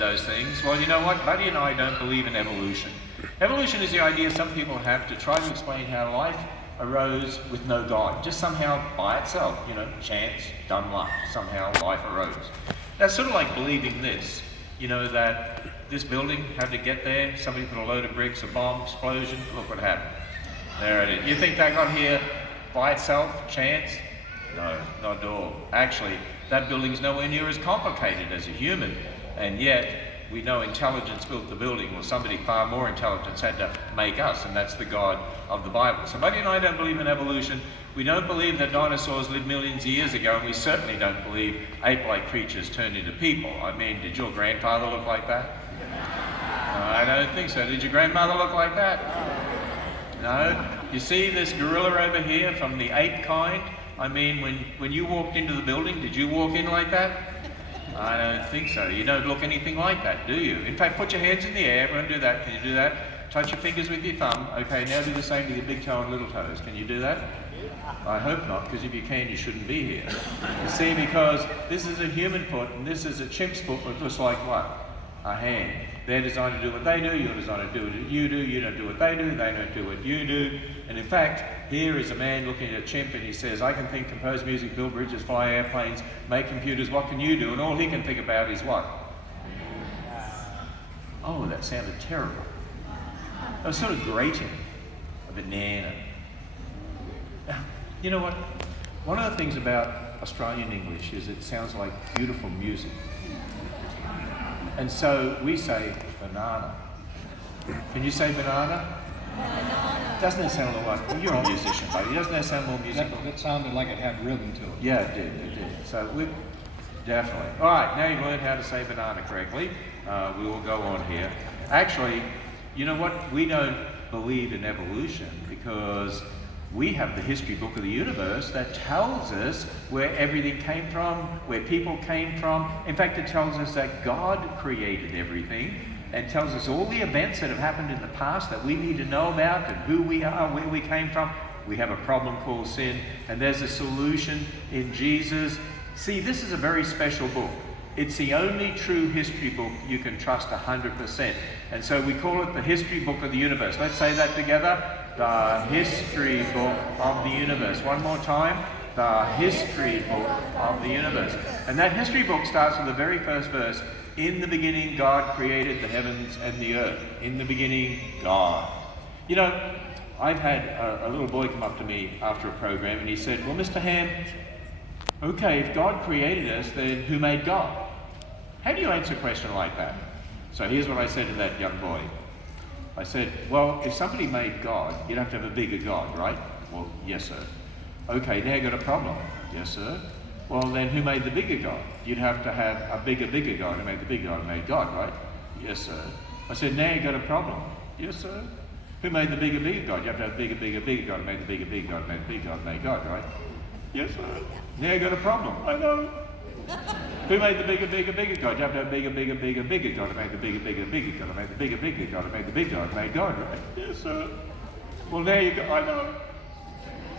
those things. Well, you know what? Buddy and I don't believe in evolution. Evolution is the idea some people have to try to explain how life arose with no God. Just somehow by itself, chance, dumb luck, somehow life arose. That's sort of like believing this, that this building had to get there, somebody put a load of bricks, a bomb, explosion, look what happened. There it is. You think that got here by itself, chance? No, not at all. Actually, that building's nowhere near as complicated as a human, and yet we know intelligence built the building, or somebody far more intelligence had to make us, and that's the God of the Bible. So Buddy and I don't believe in evolution. We don't believe that dinosaurs lived millions of years ago, and we certainly don't believe ape-like creatures turned into people. I mean, did your grandfather look like that? I don't think so. Did your grandmother look like that? No. You see this gorilla over here from the ape kind? I mean, when you walked into the building, did you walk in like that? I don't think so. You don't look anything like that, do you? In fact, put your hands in the air. Everyone do that. Can you do that? Touch your fingers with your thumb. Okay, now do the same with your big toe and little toes. Can you do that? I hope not, because if you can, you shouldn't be here. You see, because this is a human foot and this is a chimp's foot, but just like what? A hand. They're designed to do what they do, you're designed to do what you do, you don't do what they do, they don't do what you do. And in fact, here is a man looking at a chimp and he says, I can think, compose music, build bridges, fly airplanes, make computers, what can you do? And all he can think about is what? Oh, that sounded terrible. That was sort of grating. A banana. You know what? One of the things about Australian English is it sounds like beautiful music. And so we say banana. Can you say banana? Banana. Doesn't it sound a little like, well, you're a musician, buddy. Doesn't that sound more musical? That sounded like it had rhythm to it. Yeah, it did. So we definitely. All right, now you've learned how to say banana correctly. We will go on here. Actually, you know what? We don't believe in evolution because we have the history book of the universe that tells us where everything came from, where people came from. In fact, it tells us that God created everything and tells us all the events that have happened in the past that we need to know about and who we are, where we came from. We have a problem called sin, and there's a solution in Jesus. See, this is a very special book. It's the only true history book you can trust 100%. And so we call it the history book of the universe. Let's say that together. The history book of the universe. One more time. The history book of the universe. And that history book starts with the very first verse. In the beginning, God created the heavens and the earth. In the beginning, God. You know, I've had a little boy come up to me after a program and he said, well, Mr. Ham, okay, if God created us, then who made God? How do you answer a question like that? So here's what I said to that young boy. I said, well, if somebody made God, you'd have to have a bigger God, right? Well, yes, sir. Okay, now you've got a problem. Yes, sir. Well, then who made the bigger God? You'd have to have a bigger God who made the bigger God who made God, right? Yes, sir. I said, now you've got a problem. Yes, sir. Who made the bigger God? You have to have bigger God who made the bigger God who made the bigger God who made God, right? Yes, sir. Now you've got a problem. I know. Who made the bigger God? You have to have bigger God who made the bigger God who made the bigger God who made the big God who made God, right? Yes, sir. Well, there you go. I know.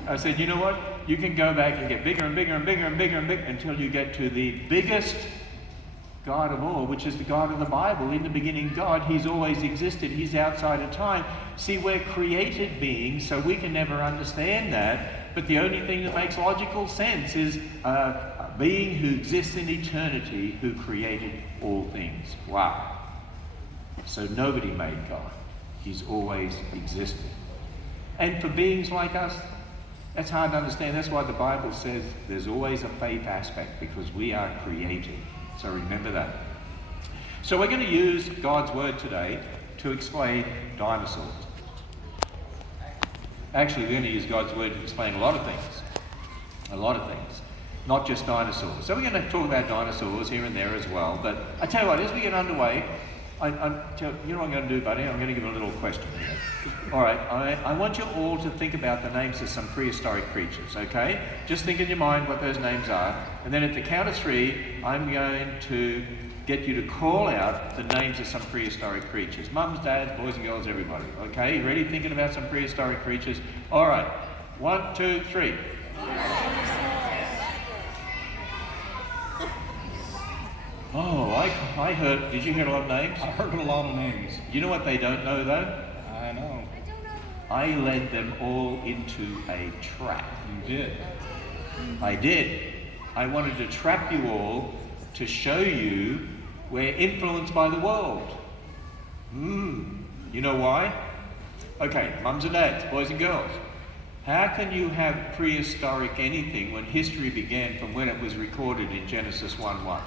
I said, you know what? You can go back and get bigger and bigger and bigger and bigger and bigger until you get to the biggest God of all, which is the God of the Bible. In the beginning, God, He's always existed. He's outside of time. See, we're created beings, so we can never understand that. But the only thing that makes logical sense is a being who exists in eternity, who created all things. Wow. So nobody made God. He's always existed. And for beings like us, that's hard to understand. That's why the Bible says there's always a faith aspect, because we are created. So remember that. So we're going to use God's Word today to explain dinosaurs. Actually, we're going to use God's Word to explain a lot of things. A lot of things. Not just dinosaurs. So we're going to talk about dinosaurs here and there as well. But I tell you what, as we get underway, you know what I'm going to do, buddy? I'm going to give a little question here. All right, I want you all to think about the names of some prehistoric creatures, okay? Just think in your mind what those names are. And then at the count of 3, I'm going to get you to call out the names of some prehistoric creatures. Mums, dads, boys and girls, everybody. Okay, you ready? Thinking about some prehistoric creatures? All right, 1, 2, 3. Oh, I heard, did you hear a lot of names? I heard a lot of names. You know what they don't know though? I know. I led them all into a trap. You did. I did. I wanted to trap you all to show you we're influenced by the world. You know why? Okay, mums and dads, boys and girls. How can you have prehistoric anything when history began from when it was recorded in Genesis 1:1?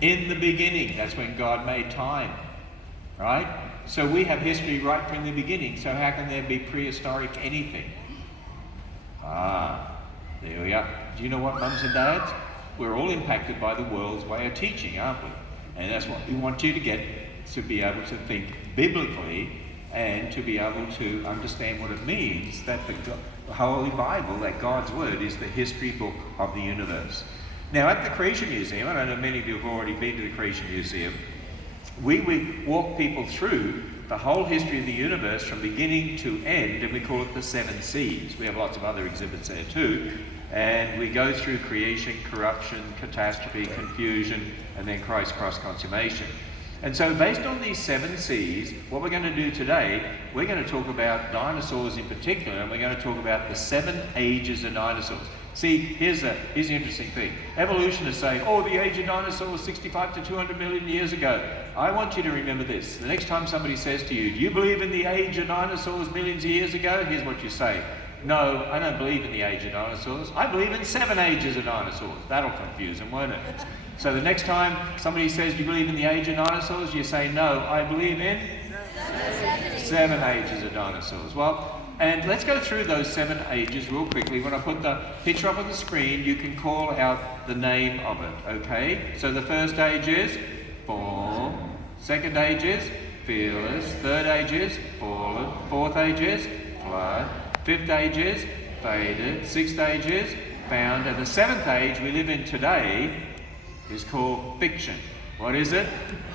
In the beginning, that's when God made time, right? So we have history right from the beginning, so how can there be prehistoric anything? There we are. Do you know what, mums and dads? We're all impacted by the world's way of teaching, aren't we? And that's what we want you to get, to be able to think biblically and to be able to understand what it means that the Holy Bible, that God's Word, is the history book of the universe. Now, at the Creation Museum, I know many of you have already been to the Creation Museum, we walk people through the whole history of the universe from beginning to end, and we call it the 7 C's. We have lots of other exhibits there too. And we go through creation, corruption, catastrophe, confusion, and then Christ's cross consummation. And so based on these 7 C's, what we're going to do today, we're going to talk about dinosaurs in particular, and we're going to talk about the 7 ages of dinosaurs. See, here's the interesting thing. Evolutionists say, oh, the age of dinosaurs was 65 to 200 million years ago. I want you to remember this. The next time somebody says to you, do you believe in the age of dinosaurs millions of years ago? Here's what you say. No, I don't believe in the age of dinosaurs. I believe in 7 ages of dinosaurs. That'll confuse them, won't it? So the next time somebody says, do you believe in the age of dinosaurs? You say, no, I believe in 7 ages of dinosaurs. Well, and let's go through those 7 ages real quickly. When I put the picture up on the screen, you can call out the name of it, okay? So the first age is form. Second age is fearless. Third age is fallen. Fourth age is flood. Fifth age is faded. Sixth age is found. And the 7th age we live in today is called fiction. What is it?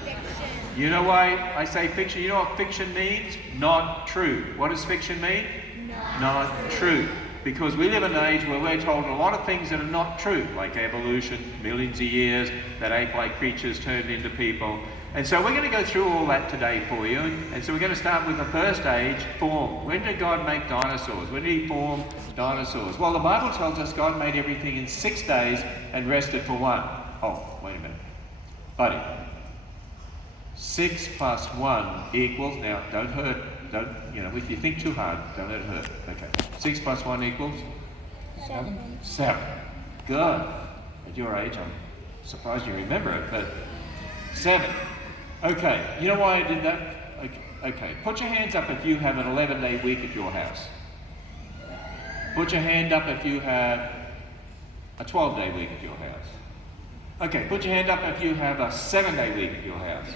Fiction. You know why I say fiction? You know what fiction means? Not true. What does fiction mean? Not true. Because we live in an age where we're told a lot of things that are not true, like evolution, millions of years, that ape-like creatures turned into people. And so we're going to go through all that today for you. And so we're going to start with the first age, form. When did God make dinosaurs? When did he form dinosaurs? Well, the Bible tells us God made everything in 6 days and rested for 1. Oh, wait a minute. Buddy. 6 plus 1 equals, now don't hurt, if you think too hard, don't let it hurt. Okay. 6 plus 1 equals? 7. 7. Good. At your age, I'm surprised you remember it, but 7. Okay, you know why I did that? Okay, put your hands up if you have an 11-day week at your house. Put your hand up if you have a 12-day week at your house. Okay, put your hand up if you have a 7-day week at your house.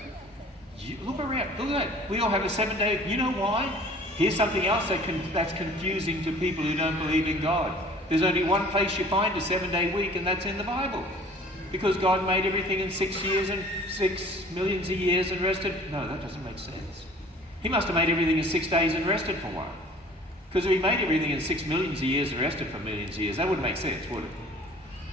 Look around, look at that. We all have a 7-day. You know why? Here's something else that's confusing to people who don't believe in God. There's only one place you find a 7-day week, and that's in the Bible. Because God made everything in 6 years and 6 millions of years and rested. No, that doesn't make sense. He must have made everything in 6 days and rested for 1. Because if he made everything in 6 millions of years and rested for millions of years, that wouldn't make sense, would it?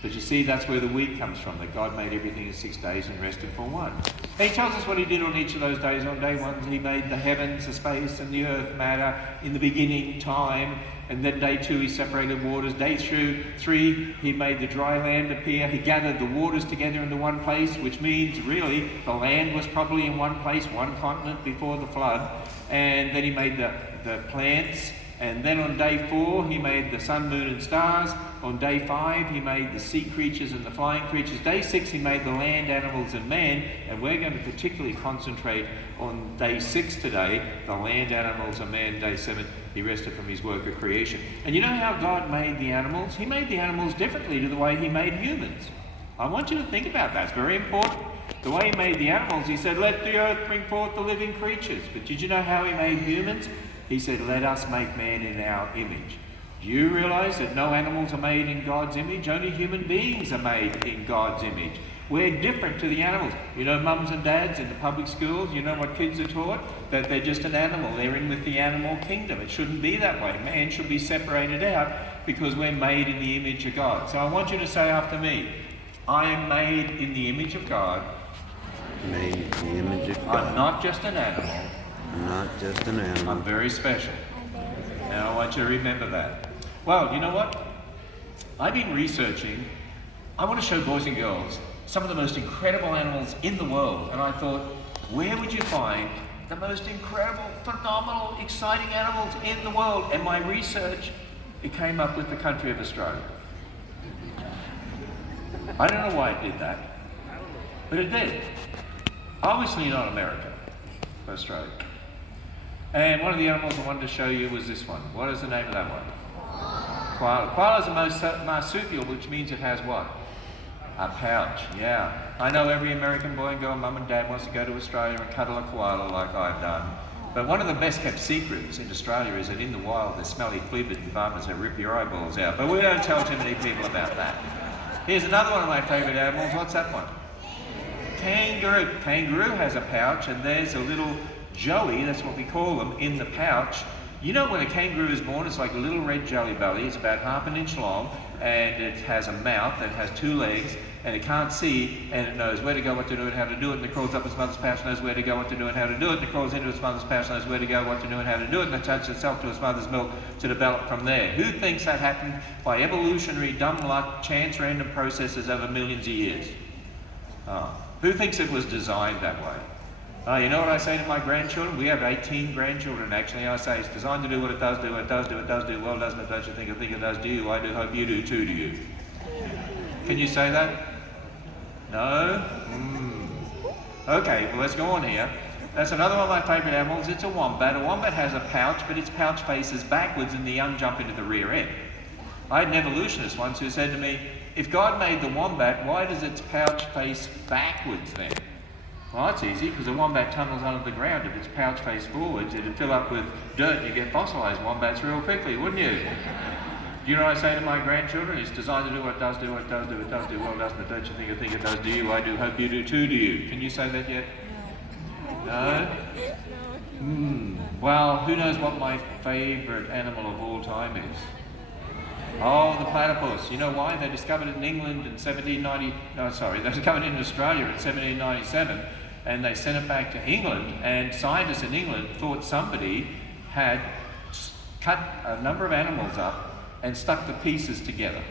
But you see, that's where the week comes from, that God made everything in 6 days and rested for 1. And he tells us what he did on each of those days. On day 1, he made the heavens, the space, and the earth, matter, in the beginning, time. And then day 2, he separated waters. Day 3, he made the dry land appear. He gathered the waters together into one place, which means, really, the land was probably in one place, one continent before the flood. And then he made the plants. And then on day 4, he made the sun, moon, and stars. On day 5, he made the sea creatures and the flying creatures. Day 6, he made the land, animals, and man. And we're going to particularly concentrate on day 6 today, the land, animals, and man. Day 7, he rested from his work of creation. And you know how God made the animals? He made the animals differently to the way he made humans. I want you to think about that. It's very important. The way he made the animals, he said, let the earth bring forth the living creatures. But did you know how he made humans? He said, let us make man in our image. Do you realize that no animals are made in God's image? Only human beings are made in God's image. We're different to the animals. You know, mums and dads in the public schools, you know what kids are taught? That they're just an animal. They're in with the animal kingdom. It shouldn't be that way. Man should be separated out because we're made in the image of God. So I want you to say after me, I am made in the image of God. Made in the image of God. I'm not just an animal. I'm not just an animal. I'm very special. Now I want you to remember that. Well, you know what? I've been researching. I want to show boys and girls some of the most incredible animals in the world. And I thought, where would you find the most incredible, phenomenal, exciting animals in the world? And my research, it came up with the country of Australia. I don't know why it did that, but it did. Obviously not America, Australia. And one of the animals I wanted to show you was this one. What is the name of that one? Koala. Koala is the most marsupial, which means it has what? A pouch, yeah. I know every American boy and girl, mum and dad, wants to go to Australia and cuddle a koala like I've done. But one of the best kept secrets in Australia is that in the wild there's smelly flea-bitten varmints that rip your eyeballs out. But we don't tell too many people about that. Here's another one of my favourite animals. What's that one? Kangaroo. Kangaroo has a pouch, and there's a little joey, that's what we call them, in the pouch. You know when a kangaroo is born, it's like a little red jelly belly. It's about half an inch long, and it has a mouth that has 2 legs, and it can't see, and it knows where to go, what to do, and how to do it, and it crawls up its mother's pouch, knows where to go, what to do, and how to do it, and it crawls into its mother's pouch, knows where to go, what to do, and how to do it, and attaches itself to its mother's milk to develop from there. Who thinks that happened by evolutionary dumb luck, chance, random processes over millions of years? Who thinks it was designed that way? You know what I say to my grandchildren? We have 18 grandchildren actually. I say it's designed to do what it does do, it does do, it does do well, doesn't it? Don't you think? I think it does. Do you? I do. Hope you do too. Do you? Can you say that? No? Okay, well let's go on here. That's another one of my favourite animals. It's a wombat. A wombat has a pouch, but its pouch faces backwards and the young jump into the rear end. I had an evolutionist once who said to me, if God made the wombat, why does its pouch face backwards then? Well, that's easy, because a wombat tunnels under the ground. If its pouch faced forwards, it'd fill up with dirt and you get fossilised wombats real quickly, wouldn't you? You know what I say to my grandchildren? It's designed to do what it does do, what it does do, it does do well, doesn't it? Don't you think? I think it does. Do you? I do. Hope you do too. Do you? Can you say that yet? No? Well, who knows what my favourite animal of all time is? Oh, the platypus. You know why? They discovered it in England in 1790. No, sorry, they discovered it in Australia in 1797, and they sent it back to England. And scientists in England thought somebody had cut a number of animals up and stuck the pieces together.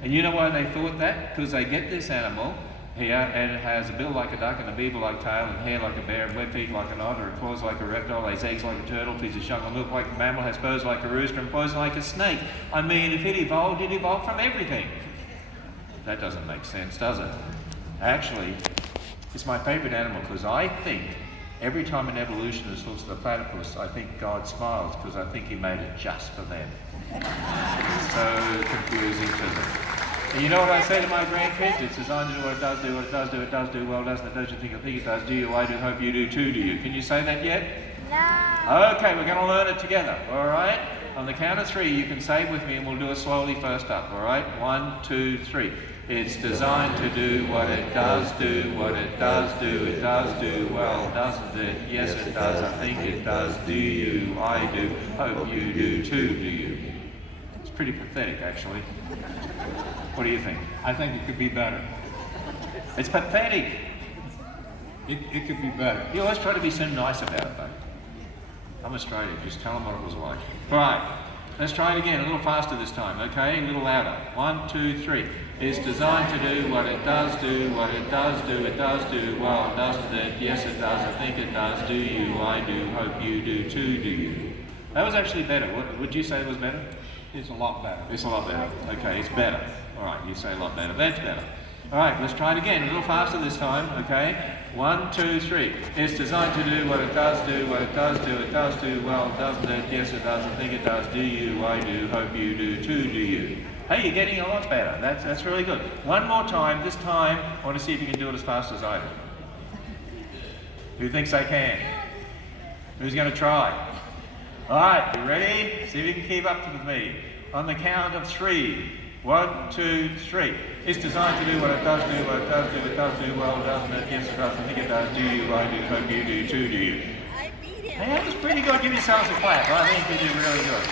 And you know why they thought that? Because they get this animal here, and it has a bill like a duck, and a beaver-like tail, and hair like a bear, and web feet like an otter, and claws like a reptile, lays eggs like a turtle, feeds its young on milk like a mammal, has spurs like a rooster, and poison like a snake. I mean, if it evolved from everything. That doesn't make sense, does it? Actually, it's my favourite animal, because I think every time an evolutionist looks at the platypus, I think God smiles, because I think he made it just for them. It's so confusing to them. And you know what I say to my grandkids? It's designed to do what it does do, what it does do, it does do well, doesn't it? Don't you think? I think it does. Do you? I do. Hope you do too. Do you? Can you say that yet? No. Okay, we're going to learn it together. All right. On the count of 3, you can say it with me, and we'll do it slowly first up. All right. 1, 2, 3. It's designed to do what it does do, what it does do, it does do well, doesn't it? Yes, it does. I think it does. Do you? I do. Hope you do too. Do you? It's pretty pathetic, actually. What do you think? I think it could be better. It's pathetic. It could be better. You always try to be so nice about it, though. I'm Australian. Just tell them what it was like. All right. Let's try it again. A little faster this time, okay? A little louder. 1, 2, 3. It's designed to do what it does do, what it does do, it does do well, doesn't it? Yes, it does. I think it does. Do you? I do. Hope you do too. Do you? That was actually better. Would you say it was better? It's a lot better. It's a lot better. Okay, it's better. All right, you say a lot better. That's better. All right, let's try it again. A little faster this time, okay? 1, 2, 3. It's designed to do what it does do, what it does do, it does do well, doesn't it? Yes, it does. I think it does. Do you? I do. Hope you do too. Do you? Hey, you're getting a lot better. That's really good. One more time. This time, I want to see if you can do it as fast as I do. Who thinks I can? Who's going to try? All right, you ready? See if you can keep up with me. On the count of 3. 1, 2, 3. It's designed to do what it does do, what it does do, it does do well, doesn't it? Yes, it does. I think it does. Do you? I do. Hope you do too. Do you? I beat him. Hey, that was pretty good. Give yourselves a clap. I think you did really good.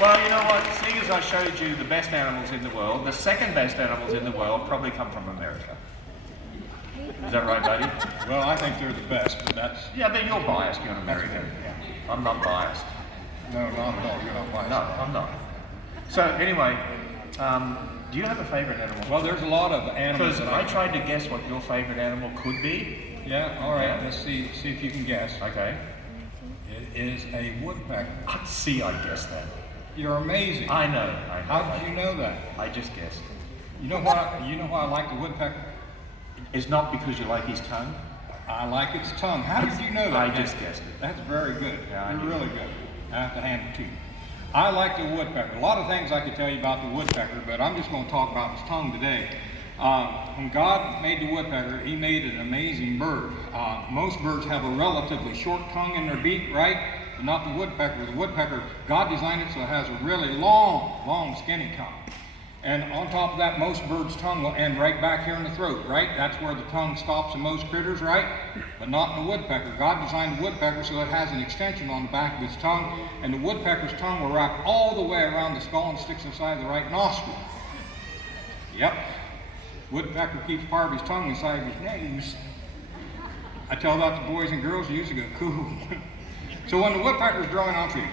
Well, you know what? Seeing as I showed you the best animals in the world, the second best animals in the world probably come from America. Is that right, buddy? Well, I think they're the best, but that's, Yeah, but you're biased. You're an American. I'm not biased. no, not at all, you're not biased. No, I'm not. So anyway, do you have a favorite animal? Well, there's a lot of animals Because that I tried to guess what your favorite animal could be. Yeah, all right, Yeah. let's see if you can guess. Okay. It is a woodpecker. See, I guessed that. You're amazing. I know. How did you know that? I just guessed. You know why I like the woodpecker? It's not because you like his tongue. I like its tongue. How did you know that? I just guessed it. That's very good. Yeah, I You're knew really good. I have to hand it to you. I like the woodpecker. A lot of things I could tell you about the woodpecker, but I'm just going to talk about his tongue today. When God made the woodpecker, he made an amazing bird. Most birds have a relatively short tongue in their beak, right? But not the woodpecker. The woodpecker, God designed it so it has a really long, skinny tongue. And on top of that, most birds' tongue will end right back here in the throat, right? That's where the tongue stops in most critters, right? But not in the woodpecker. God designed the woodpecker so it has an extension on the back of its tongue, and the woodpecker's tongue will wrap all the way around the skull and sticks inside the right nostril. Yep. Woodpecker keeps part of his tongue inside of his nose. I tell that to boys and girls, they usually go, cool. So when the woodpecker's drawing on a tree,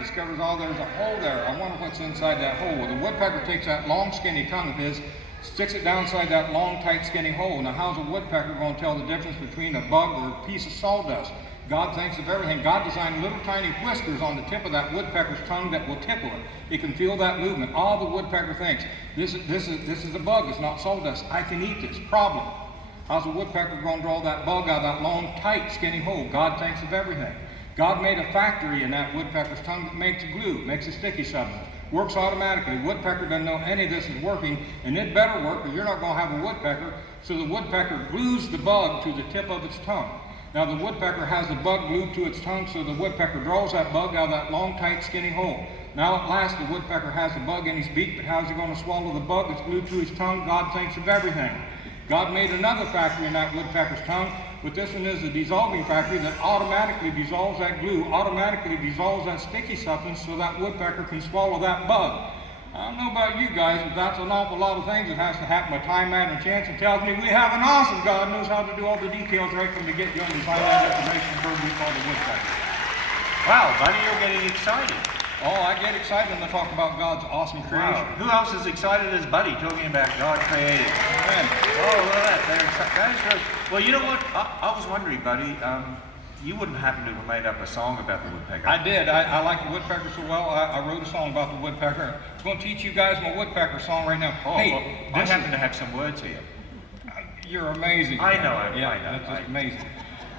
discovers, oh, there's a hole there. I wonder what's inside that hole. Well, the woodpecker takes that long, skinny tongue of his, sticks it down inside that long, tight, skinny hole. Now, how's a woodpecker going to tell the difference between a bug or a piece of sawdust? God thinks of everything. God designed little tiny whiskers on the tip of that woodpecker's tongue that will tickle it. It can feel that movement. All the woodpecker thinks, this is a bug. It's not sawdust. I can eat this. Problem. How's a woodpecker going to draw that bug out of that long, tight, skinny hole? God thinks of everything. God made a factory in that woodpecker's tongue that makes glue, makes a sticky substance. Works automatically. Woodpecker doesn't know any of this is working, and it better work, or you're not going to have a woodpecker. So the woodpecker glues the bug to the tip of its tongue. Now the woodpecker has the bug glued to its tongue, so the woodpecker draws that bug out of that long, tight, skinny hole. Now at last the woodpecker has the bug in his beak, but how's he going to swallow the bug that's glued to his tongue? God thinks of everything. God made another factory in that woodpecker's tongue, but this one is a dissolving factory that automatically dissolves that glue, automatically dissolves that sticky substance so that woodpecker can swallow that bug. I don't know about you guys, but that's an awful lot of things that has to happen by time, matter, and chance. It tells me we have an awesome God who knows how to do all the details right from the get-go and find that information bird we call the woodpecker. Wow, buddy, you're getting excited. Oh, I get excited when I talk about God's awesome creation. Wow. Who else is excited as Buddy talking about God created? Amen. Oh, look at that. That is good. Well, you know what? I was wondering, Buddy, you wouldn't happen to have made up a song about the woodpecker. I did. I like the woodpecker so well. I wrote a song about the woodpecker. I'm going to teach you guys my woodpecker song right now. Oh, hey, well, I happen to have some words here. You're amazing. I know. That's just amazing.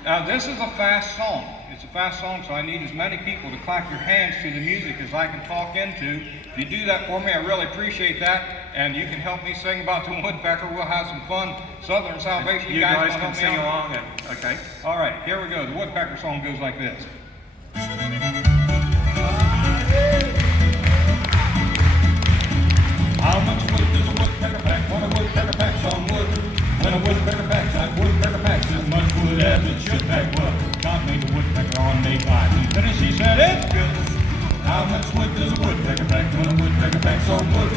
Now, this is a fast song. It's a fast song, so I need as many people to clap your hands to the music as I can talk into. If you do that for me, I really appreciate that. And you can help me sing about the woodpecker. We'll have some fun. Southern Salvation. You guys wanna can help me sing out? along. Okay. All right, here we go. The woodpecker song goes like this. How much wood does a woodpecker pack? When a woodpecker packs some wood. When a woodpecker packs, that woodpecker packs as much wood as it should pack wood. God made the woodpecker on May 5. He finished, he said, it's good. How much wood does a woodpecker pack? When a woodpecker packs some wood.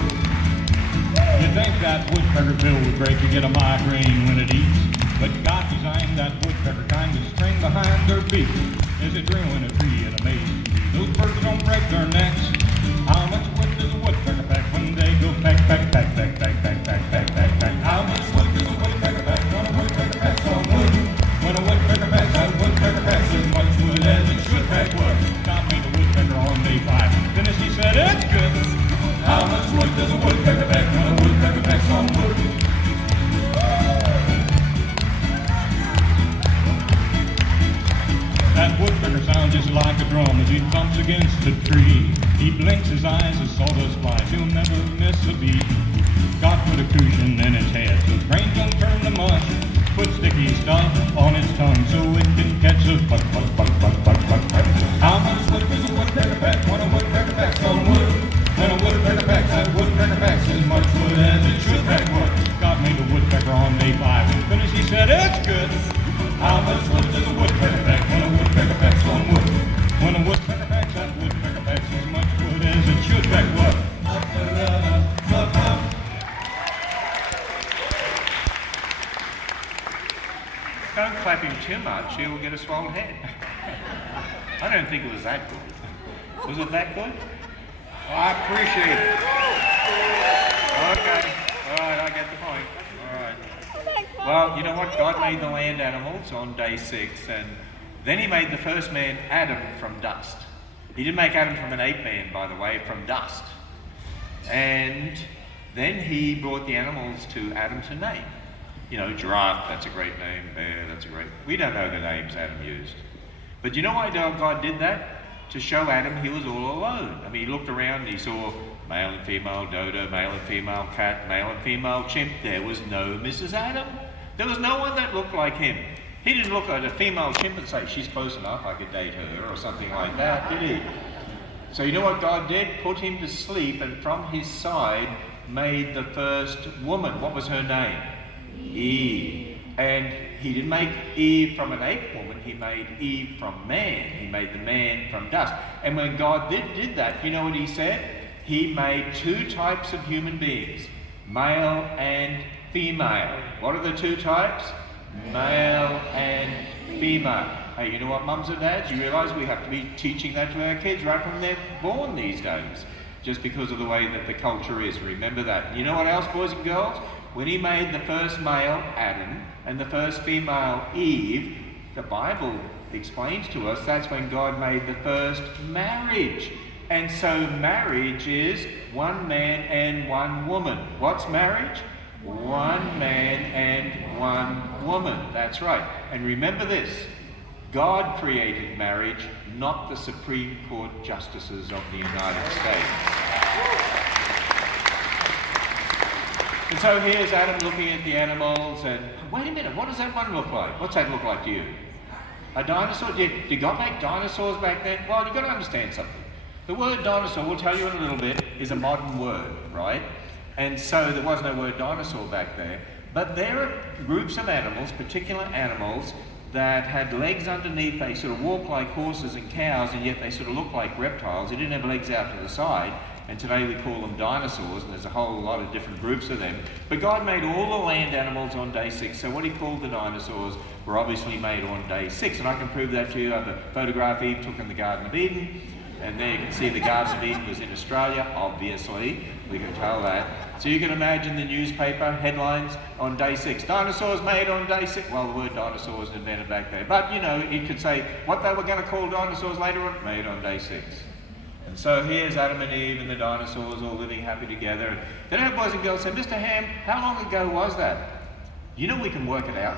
You think that woodpecker bill would break, you get a migraine when it eats. But God designed that woodpecker kind with a string behind their beak. As it drew in a tree at a maze, those birds don't break their necks. How much wood does a woodpecker pack when they go pack, pack, pack, pack, pack, pack, pack, pack, pack, pack? How much wood does a woodpecker pack when a woodpecker packs some wood? When a woodpecker packs, that woodpecker packs as much wood as it should pack wood. God made the woodpecker on May 5. Finished, he said, it's good. How much wood does a woodpecker pack when a woodpecker packs some wood? That woodpecker sounds just like a drum as he thumps against a tree. He blinks his eyes as sawdust flies, he'll never miss a beat. God put a cushion in his head so his brain don't turn to mush. Put sticky stuff on his tongue so it can catch a bug, bug, bug, bug, bug, bug, bug. How much wood does a woodpecker pack when a woodpecker packs some wood? When a woodpecker packs, that woodpecker packs as much wood as it should pack wood. God made a woodpecker on May 5. When finished, he said, it's good. How much wood does a woodpecker pack when a woodpecker packs some wood? When a woodpecker packs, that woodpecker packs as much wood Don't clap him too much, he will get a swollen head. I don't think it was that good. Was it that good? Well, I appreciate it. Okay, all right, I get the point. All right. Well, you know what? God made the land animals on day 6, and then he made the first man, Adam, from dust. He didn't make Adam from an ape man, by the way, from dust. And then he brought the animals to Adam to name. You know, giraffe, that's a great name. Bear, that's a great... We don't know the names Adam used. But you know why God did that? To show Adam he was all alone. I mean, he looked around and he saw male and female dodo, male and female cat, male and female chimp. There was no Mrs. Adam. There was no one that looked like him. He didn't look at a female chimp and say, she's close enough, I could date her, or something like that, did he? So you know what God did? Put him to sleep, and from his side made the first woman. What was her name? Eve. And he didn't make Eve from an ape woman, he made Eve from man. He made the man from dust. And when God did that, you know what he said? He made 2 types of human beings, male and female. What are the 2 types? Male and female. Hey, you know what, mums and dads? You realise we have to be teaching that to our kids right from they're born these days, just because of the way that the culture is. Remember that. You know what else, boys and girls? When he made the first male, Adam, and the first female, Eve, the Bible explains to us that's when God made the first marriage. And so marriage is one man and one woman. What's marriage? One man and one woman. That's right. And remember this, God created marriage, not the Supreme Court justices of the United States. And so here's Adam looking at the animals and, wait a minute, what does that one look like? What's that look like to you? A dinosaur? Did God make dinosaurs back then? Well, you've got to understand something. The word dinosaur, we'll tell you in a little bit, is a modern word, right? And so there was no word dinosaur back there. But there are groups of animals, particular animals, that had legs underneath. They sort of walk like horses and cows, and yet they sort of look like reptiles. They didn't have legs out to the side. And today we call them dinosaurs, and there's a whole lot of different groups of them. But God made all the land animals on day 6, so what he called the dinosaurs were obviously made on day 6. And I can prove that to you. I have a photograph Eve took in the Garden of Eden, and there you can see the Garden of Eden was in Australia, obviously. We can tell that. So you can imagine the newspaper headlines on day 6. Dinosaurs made on day 6. Well, the word dinosaur wasn't invented back there. But, you know, you could say what they were going to call dinosaurs later on, made on day 6. And so here's Adam and Eve and the dinosaurs all living happy together. And then our boys and girls say, Mr. Ham, how long ago was that? You know we can work it out.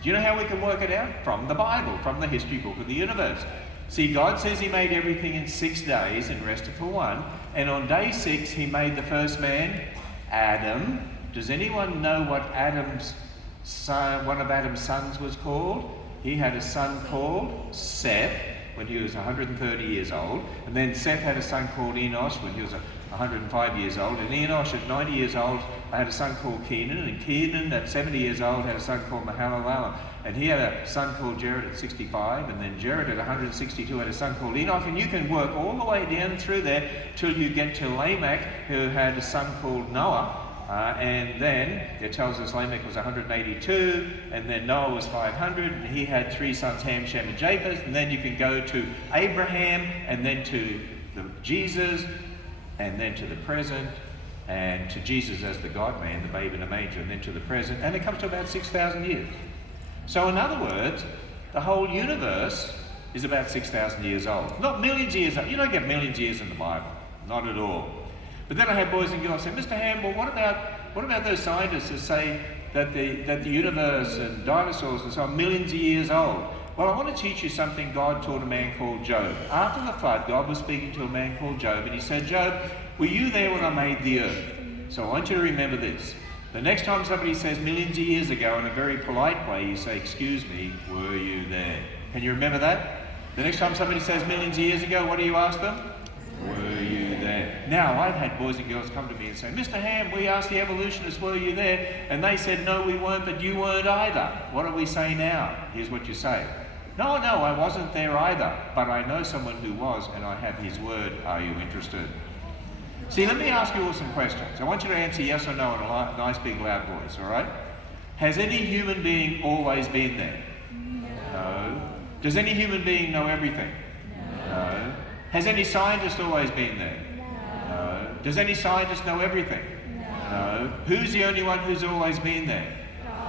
Do you know how we can work it out? From the Bible, from the history book of the universe. See, God says he made everything in 6 days and rested for 1. And on day 6, he made the first man, Adam. Does anyone know what Adam's son, one of Adam's sons was called? He had a son called Seth when he was 130 years old. And then Seth had a son called Enosh when he was 105 years old. And Enosh at 90 years old had a son called Kenan. And Kenan at 70 years old had a son called Mahalalel. And he had a son called Jared at 65. And then Jared at 162 had a son called Enoch. And you can work all the way down through there till you get to Lamech, who had a son called Noah. And then it tells us Lamech was 182, and then Noah was 500, and he had 3 sons, Ham, Shem, and Japheth. And then you can go to Abraham, and then to Jesus, and then to the present, and to Jesus as the God-man, the babe in a manger, and then to the present, and it comes to about 6,000 years. So in other words, the whole universe is about 6,000 years old. Not millions of years old. You don't get millions of years in the Bible. Not at all. But then I had boys and girls say, Mr. Ham, well, what about those scientists that say that the universe and dinosaurs and so on, millions of years old? Well, I want to teach you something God taught a man called Job. After the flood, God was speaking to a man called Job, and he said, Job, were you there when I made the earth? So I want you to remember this. The next time somebody says millions of years ago in a very polite way, you say, excuse me, were you there? Can you remember that? The next time somebody says millions of years ago, what do you ask them? Were you there? Now, I've had boys and girls come to me and say, Mr. Ham, we asked the evolutionists, were you there? And they said, no, we weren't, but you weren't either. What do we say now? Here's what you say. No, I wasn't there either, but I know someone who was, and I have his word. Are you interested? See, let me ask you all some questions. I want you to answer yes or no in a nice big loud voice, all right? Has any human being always been there? No. Does any human being know everything? No. Has any scientist always been there? No. Does any scientist know everything? No. Who's the only one who's always been there?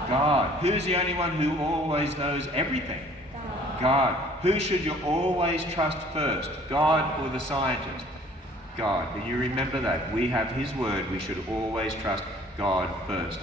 God. Who's the only one who always knows everything? God. Who should you always trust first? God or the scientist? God. And you remember that. We have His word. We should always trust God first.